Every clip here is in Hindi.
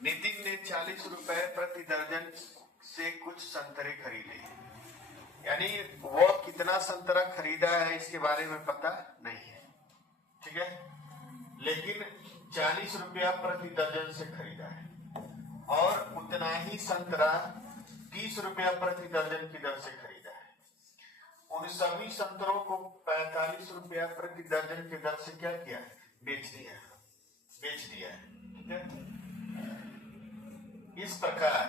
नितिन ने 40 रुपए प्रति दर्जन से कुछ संतरे खरीदे। यानी वो कितना संतरा खरीदा है इसके बारे में पता नहीं है, ठीक है, लेकिन 40 रुपया प्रति दर्जन से खरीदा है और उतना ही संतरा 30 रुपया प्रति दर्जन की दर से खरीदा है। उन सभी संतरों को 45 रुपया प्रति दर्जन की दर से क्या किया है? बेच दिया है, ठीक है। इस प्रकार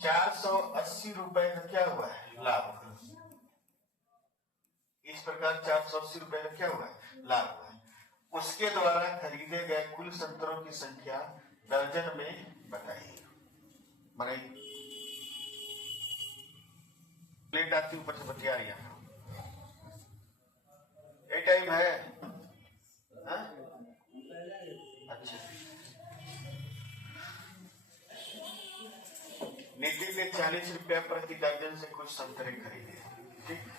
480 रुपए का क्या हुआ है? लाभ। इस प्रकार 480 रुपए का क्या हुआ है? लाभ हुआ है। उसके द्वारा खरीदे गए कुल संतरों की संख्या दर्जन में बताइए। बनाइए। प्लेट आती ऊपर से बतिया रही है। ये टाइम है? हा? अच्छा। नितिन ने 40 रुपया प्रति दर्जन से कुछ संतरे खरीदे, ठीक।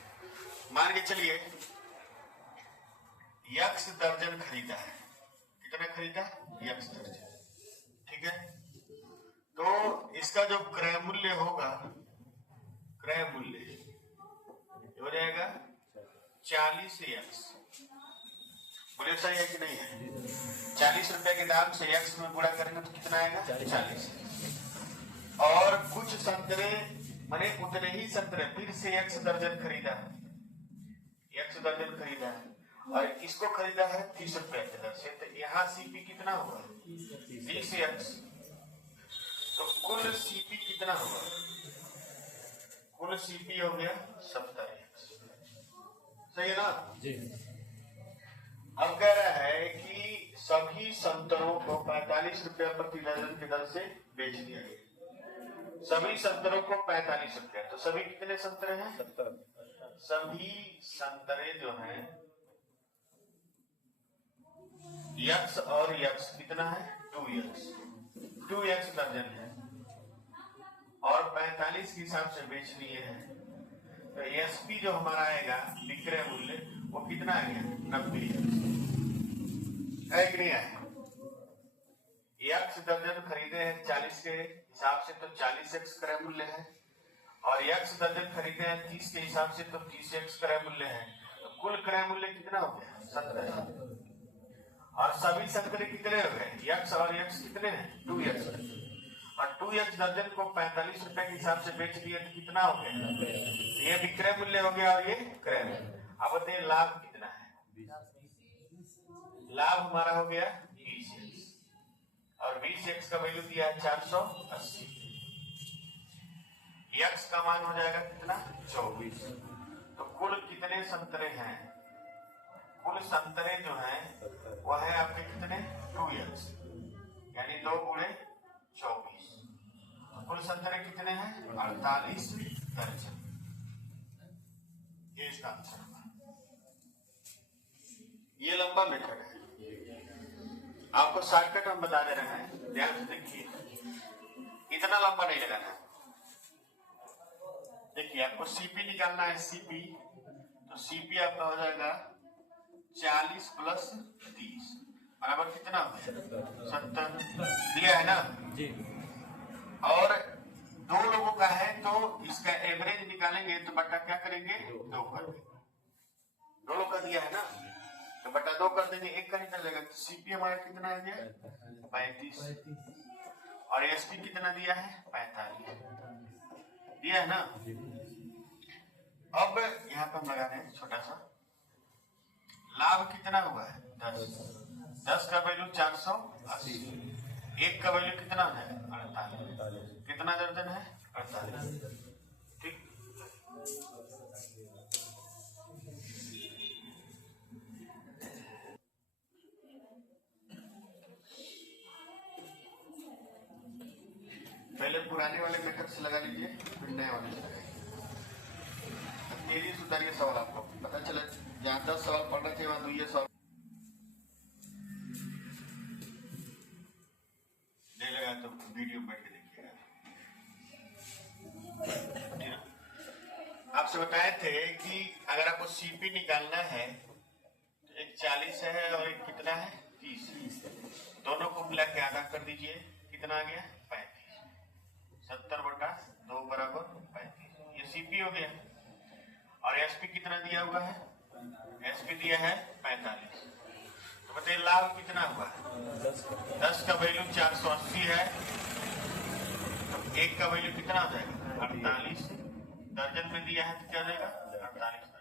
मान के चलिए यक्स दर्जन खरीदा है। कितना खरीदा? यक्स दर्जन, ठीक है। तो इसका जो क्रय मूल्य होगा, क्रय मूल्य हो जाएगा 40 यक्स। बोले सही है कि नहीं है? 40 रुपए के दाम से यक्स में गुणा करेंगे तो कितना आएगा? 40। और कुछ संतरे माने उतने ही संतरे फिर से यक्स दर्जन खरीदा है, यक्स दर्जन खरीदा है और इसको खरीदा है 30 रुपए की दर से। तो यहाँ सीपी कितना हुआ? 30 यक्स। तो कुल सीपी कितना हुआ? कुल सीपी हो गया 70 यक्स। सही है ना जी। अब कह रहा है कि सभी संतरों को 45 रुपया प्रति दर्जन की दर से बेच दिया गया। सभी संतरों को 45 रुपया। तो सभी कितने संतरे हैं? 70। सभी संतरे जो हैं यक्स और यक्स कितना है? 2 यक्स। 2 यक्स दर्जन है और 45 के हिसाब से बेच लिए हैं। तो एसपी जो हमारा आएगा विक्रय मूल्य वो कितना आ गया? 90 यक्स। है कि नहीं है? यक्स दर्जन खरीदे हैं 40 के हिसाब से तो 40 यक्स क्रय मूल्य है और यक्स दर्जन खरीदे हैं 30 के हिसाब से तो 30 यक्स क्रय मूल्य है। तो कुल क्रय मूल्य कितना हो गया? 70। और सभी संतरे कितने हो गए? यक्स और यक्स कितने हैं? 2 यक्स। और 2 यक्स दर्जन को 45 रुपए के हिसाब से बेच दिए तो कितना हो गया? ये विक्रय मूल्य हो गया और ये क्रय मूल्य। अब बताइए लाभ कितना है? लाभ हमारा हो गया 20 यक्स और 20 यक्स का वैल्यू दिया है 480। यक्स का मान हो जाएगा कितना? 24। तो कुल कितने संतरे हैं? कुल संतरे जो हैं वह है आपके कितने? 2 यक्स, यानी 2 गुणे 24। कुल संतरे कितने हैं? 48 दर्जन। ये इसका आंसर होगा। ये लंबा मेथड है, आपको शॉर्टकट हम बता दे रहे हैं, ध्यान से देखिए। इतना लंबा नहीं लगाना है। देखिए आपको सीपी निकालना है। सीपी तो सीपी आपका हो जाएगा 40 प्लस 30 बराबर कितना हो गया? 70 दिया है ना जी। और 2 लोगों का है तो इसका एवरेज निकालेंगे तो बटा क्या करेंगे? 2 कर देंगे। 2 लोग का दिया है ना तो बटा 2 कर देंगे, 1 का निकलेगा। तो सीपी हमारा कितना आ गया? 35। और एसपी कितना दिया है? 45 दिया है ना। अब यहाँ पर हम लगा रहे हैं छोटा सा। लाभ कितना हुआ है? 10। 10 का वैल्यू 480। 1 का वैल्यू कितना है? 48। कितना दर्जन है? 48। ठीक। पहले पुराने वाले मेथड से लगा लीजिए, फिर नए वाले से लगाइए। तेजी से उतारिए सवाल, आपको पता चले जहाँ 10 सवाल पढ़ना चाहिए वहां 2 सवाल नहीं लगा तो वीडियो बैठ के देखिएगा। आपसे बताए थे कि अगर आपको सीपी निकालना है तो एक 40 है और एक कितना है? 30। दोनों को मिला के आधा कर दीजिए, कितना आ गया? 70/2 बराबर 35। ये सीपी हो गया। और एसपी कितना दिया हुआ है? एसपी दिया है 45। तो बताइए लाभ कितना हुआ? 10 का वैल्यू 480 है, तो 1 का वैल्यू कितना हो जाएगा? 48। दर्जन में दिया है तो क्या हो जाएगा? 48 दर्जन।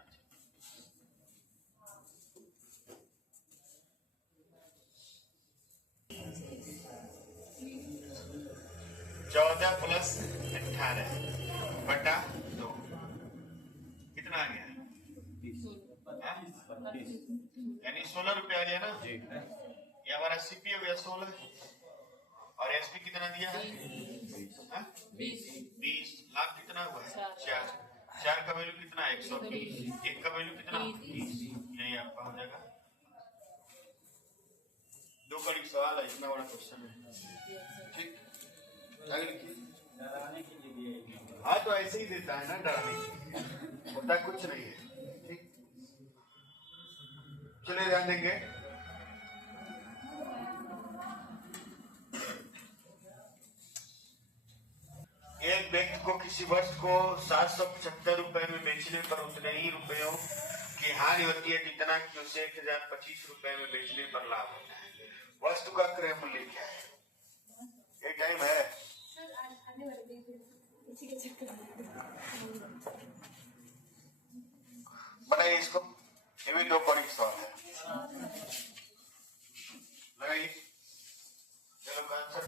14 + 18/2 कितना आ गया? यानी 16 रुपया आ गया ना जी। ये हमारा सीपी हो गया 16। और एसपी कितना दिया है? 20। लाख कितना हुआ है? 4। 4 का वैल्यू कितना है? 120। 1 का वैल्यू कितना? 30। यही आपका हो जाएगा। 2 कड़ी सवाल है, इतना बड़ा क्वेश्चन है। ठीक, हाँ तो ऐसे ही देता है ना, डराने होता कुछ नहीं है। ठीक, चलिए ध्यान देंगे। एक व्यक्ति को किसी वस्तु को 775 रुपए में बेचने पर उतने ही रुपयों की हानि होती है जितना कि उसे 1025 रुपए में बेचने पर लाभ होता है। वस्तु का क्रय मूल्य क्या है? ये टाइम है, बनाइए इसको। ये भी 2 पॉइंट सवाल है, लगाइए। चलो आंसर।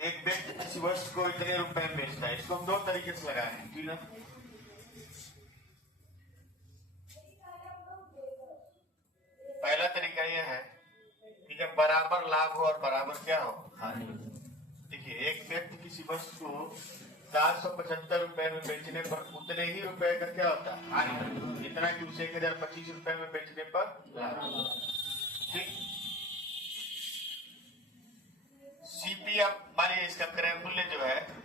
एक व्यक्ति किसी वस्तु को इतने रुपए में बेचता है। इसको हम 2 तरीके से लगा रहे हैं, ठीक है। पहला तरीका यह है कि जब बराबर लाभ हो और बराबर क्या हो? हानि। देखिए, एक व्यक्ति किसी वस्तु को 775 रुपए में बेचने पर उतने ही रुपए का क्या होता है? हानि, जितना कि उसे 1025 रुपए में बेचने पर लाभ। ठीक, सीपी अब मानिए इसका क्रय मूल्य जो है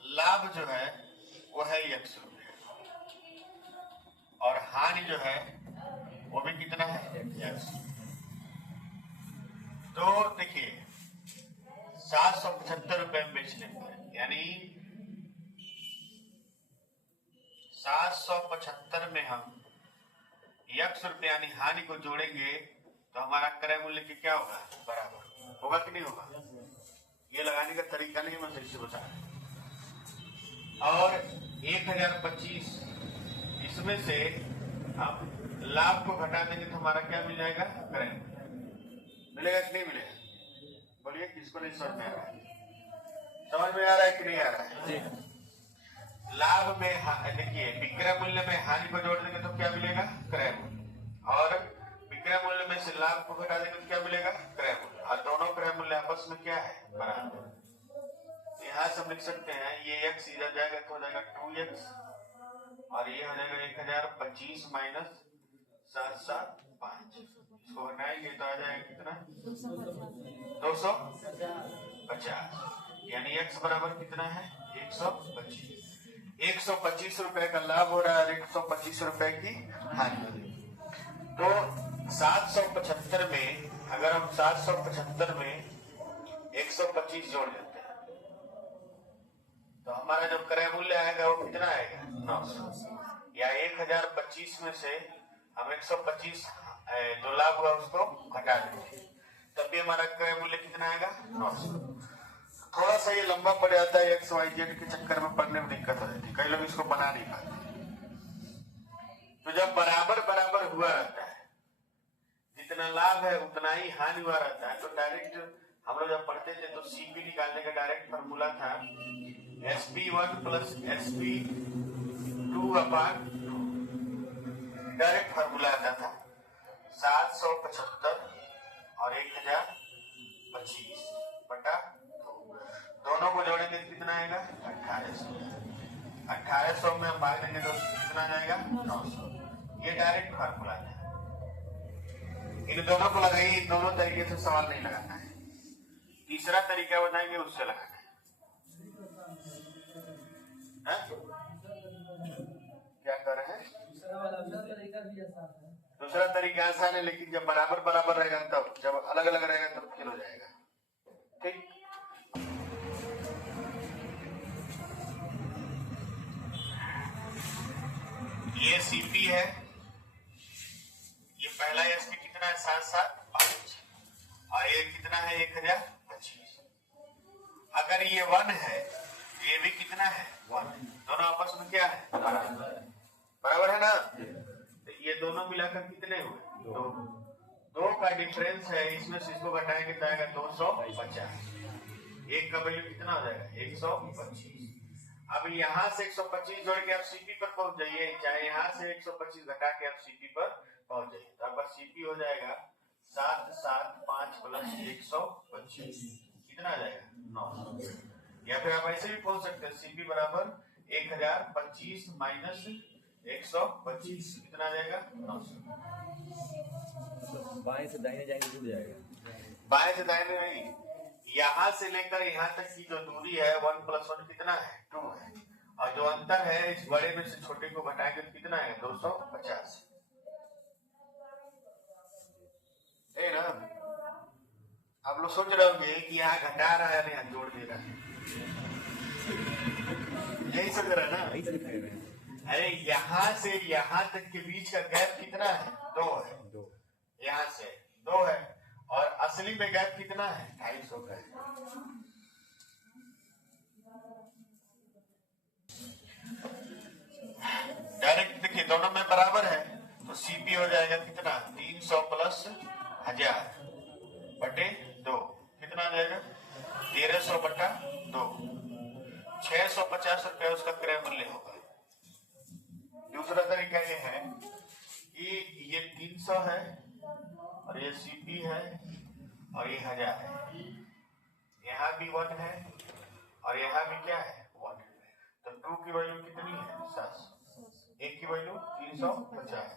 लाभ जो है वो है 100 रुपये और हानि जो है वो भी कितना है? 100। तो देखिए 775 रुपए में बेचने पर, यानी 775 में हम 100 रुपये यानी हानि को जोड़ेंगे तो हमारा क्रय मूल्य की क्या होगा? बराबर होगा कि नहीं होगा? ये लगाने का तरीका नहीं मैं सही से बता रहा। और 1025 इसमें से हम लाभ को घटा देंगे तो हमारा क्या मिल जाएगा? क्रय मिलेगा कि नहीं मिलेगा? बोलिए, किसको नहीं समझ में आ रहा है? समझ में आ रहा है कि नहीं आ रहा है? लाभ में देखिए विक्रय मूल्य में हानि को जोड़ देंगे तो क्या मिलेगा? क्रय मूल्य। और विक्रय मूल्य में से लाभ को घटा देंगे तो क्या मिलेगा? क्रय मूल्य। और दोनों क्रय मूल्य आपस में क्या है? बराबर। यहाँ से हम लिख सकते हैं ये x इधर जाएगा तो हो जाएगा 2x और ये हो जाएगा 1025 माइनस 775। इसको घटाएंगे तो आ जाएगा कितना? 250। यानी x बराबर कितना है? 125। 125 रुपए का लाभ हो रहा है, 125 रुपए की हानि। तो 775 में अगर हम 775 में 125 जोड़ देते हैं तो हमारा जो क्रय मूल्य आएगा वो कितना आएगा? 900। या 1025 में से हम 125 जो लाभ हुआ उसको घटा देंगे तब भी हमारा क्रय मूल्य कितना आएगा? 900। थोड़ा सा ये लंबा पड़ जाता है, एक्स वाई जेड के चक्कर में पढ़ने में दिक्कत हो जाती है, कई लोग इसको बना नहीं पाते। तो जब बराबर बराबर हुआ रहता है, जितना लाभ है उतना ही हानि हुआ रहता है, तो डायरेक्ट हम लोग जब पढ़ते थे तो सीपी निकालने का डायरेक्ट फॉर्मूला था SP1 + SP2/2। डायरेक्ट फॉर्मूला आता था 775 और 1025/2। दोनों को जोड़ेंगे कितना आएगा? 1800। 1800 में हम भाग देंगे तो कितना जाएगा? 900। ये डायरेक्ट फॉर्मूला है। इन दोनों को लगाइए, इन दोनों तरीके से सवाल नहीं लगाना है। तीसरा तरीका बताएंगे, उससे लगाना है। है? क्या कर रहे हैं? दूसरा तरीका आसान है, लेकिन जब बराबर बराबर रहेगा तब, जब अलग अलग रहेगा तब फेल हो जाएगा। ठीक, ये सीपी है, ये पहला एसपी कितना है 7,7,5 और ये कितना है 1,025। अगर ये 1 है ये भी कितना है 1, दोनों आपस में क्या है बराबर है ना। तो ये दोनों मिलाकर कितने हुए 2 का डिफरेंस है, इसमें से इसको घटाएंगे तो आएगा 250। एक का वैल्यू कितना हो जाएगा 125। अब यहाँ से 125 जोड़ के आप सीपी पर पहुंच जाइए, चाहे यहाँ से 125 घटा के आप सीपी पर पहुंच जाइए, तो आपका सीपी हो जाएगा 7,7,5 प्लस 125 कितना आ जाएगा 900। या फिर आप ऐसे भी पहुंच सकते हैं, सीपी बराबर 1,025 माइनस 125 कितना आ जाएगा 900। बाएं से दाहिने जाएंगे जुड़ जाएगा। बाएं से दाहिने नहीं, यहाँ से लेकर यहाँ तक की जो दूरी है 1 + 1 कितना है 2 है, और जो अंतर है इस बड़े में से छोटे को घटाएंगे तो कितना है 250 है ना। आप लोग सोच रहे होंगे कि यहाँ घटा रहा है यहाँ जोड़ दे रहा है, यही सोच रहा है ना। अरे यहाँ से यहाँ तक के बीच का गैप कितना है 2 है, यहाँ से 2 है, और असली में गैप कितना है 250 का है। डायरेक्ट देखिए दोनों में बराबर है, तो सीपी हो जाएगा कितना 300 प्लस 1000 बटे 2 कितना आ जाएगा 1300 बटा 2, 650 रुपया उसका क्रय मूल्य होगा। दूसरा तरीका ये है कि ये 300 है और ये सीपी है और ये 1000 है, यहाँ भी 1 है और यहाँ भी क्या है 1 है, तो 2 की वैल्यू कितनी है 700, 1 की वैल्यू 350,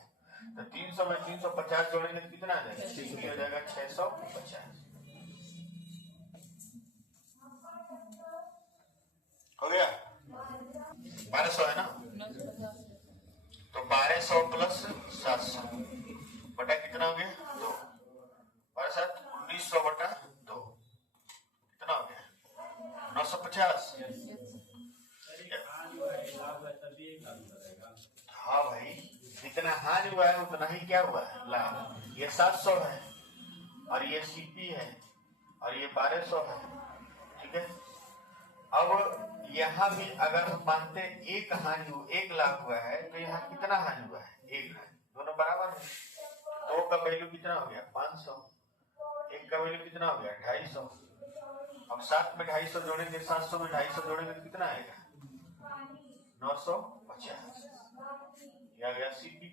तो 300 में 350 जोड़ेंगे तो कितना आ जाएगा सीपी हो जाएगा 650 हो गया। 1200 है ना, तो 1200 प्लस 700 बटा कितना हो गया 2, 1900 बटा 2 कितना हो गया 950। हाँ भाई, जितना हानि हुआ है उतना ही क्या हुआ है लाभ। ये 700 है और ये सीपी है और ये 1200 है, ठीक है। अब यहाँ भी अगर हम मानते एक हानि हो 1 लाख हुआ है, तो यहाँ कितना हानि हुआ है 1 हानि, दोनों बराबर है। 2 का वैल्यू कितना हो गया 500, 1 का वैल्यू कितना हो गया 250। अब 7 में 250 जोड़ेंगे, 700 में 250 जोड़ेंगे तो कितना आएगा 950, ये आ गया सीपी।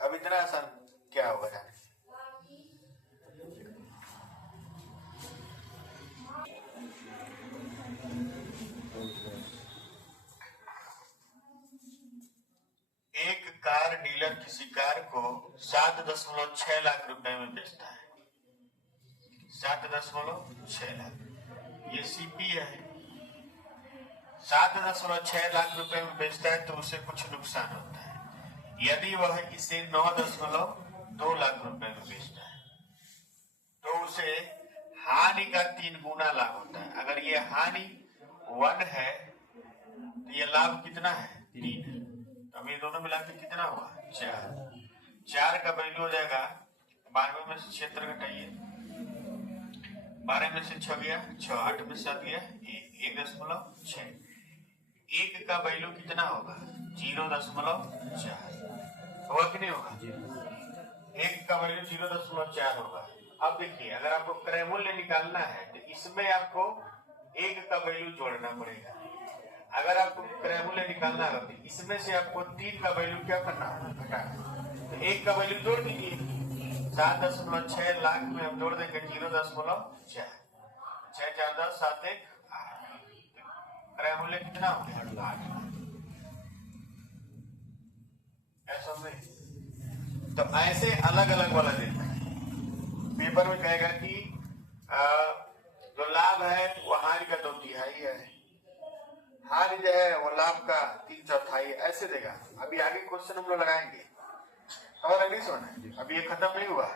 अब इतना आसान क्या होगा जाने। एक कार डीलर किसी कार को 7.6 लाख रुपए में बेचता है, 7.6 लाख, ये सीपी है। 7.6 लाख रुपए में बेचता है तो उसे कुछ नुकसान होता है। यदि वह इसे 9.2 लाख रुपए में बेचता है तो उसे हानि का 3 गुना लाभ होता है। अगर ये हानि 1 है तो ये लाभ कितना है 3 है, तो अब ये दोनों मिला के कितना हुआ 4 का वैल्यू हो जाएगा 92 में से 76 घटाइए, 12 में से 6 गया 6, 8 में 7 गया 1.6, 1 का वैल्यू कितना होगा 0.4 होगा कि नहीं होगा, 1 का वैल्यू 0.4 होगा। अब देखिए अगर आपको क्रय मूल्य निकालना है तो इसमें आपको 1 का वैल्यू जोड़ना पड़ेगा। अगर आपको क्रय मूल्य निकालना है तो इसमें से आपको 3 का वैल्यू क्या करना है घटाना, तो 1 का वैल्यू जोड़ दीजिए। 7.6 लाख में हम जोड़ देंगे 0.4, 6 4 10 7 1 क्रय मूल्य कितना हो गया 8। ऐसा नहीं, तो ऐसे अलग अलग वाला देता है। पेपर में कहेगा कि जो लाभ है है वो हानि का 2/3 है, हानि जो है वो लाभ का 3/4 ऐसे देगा। अभी आगे क्वेश्चन हम लोग लगाएंगे, और नहीं सोना है, अभी ये खत्म नहीं हुआ।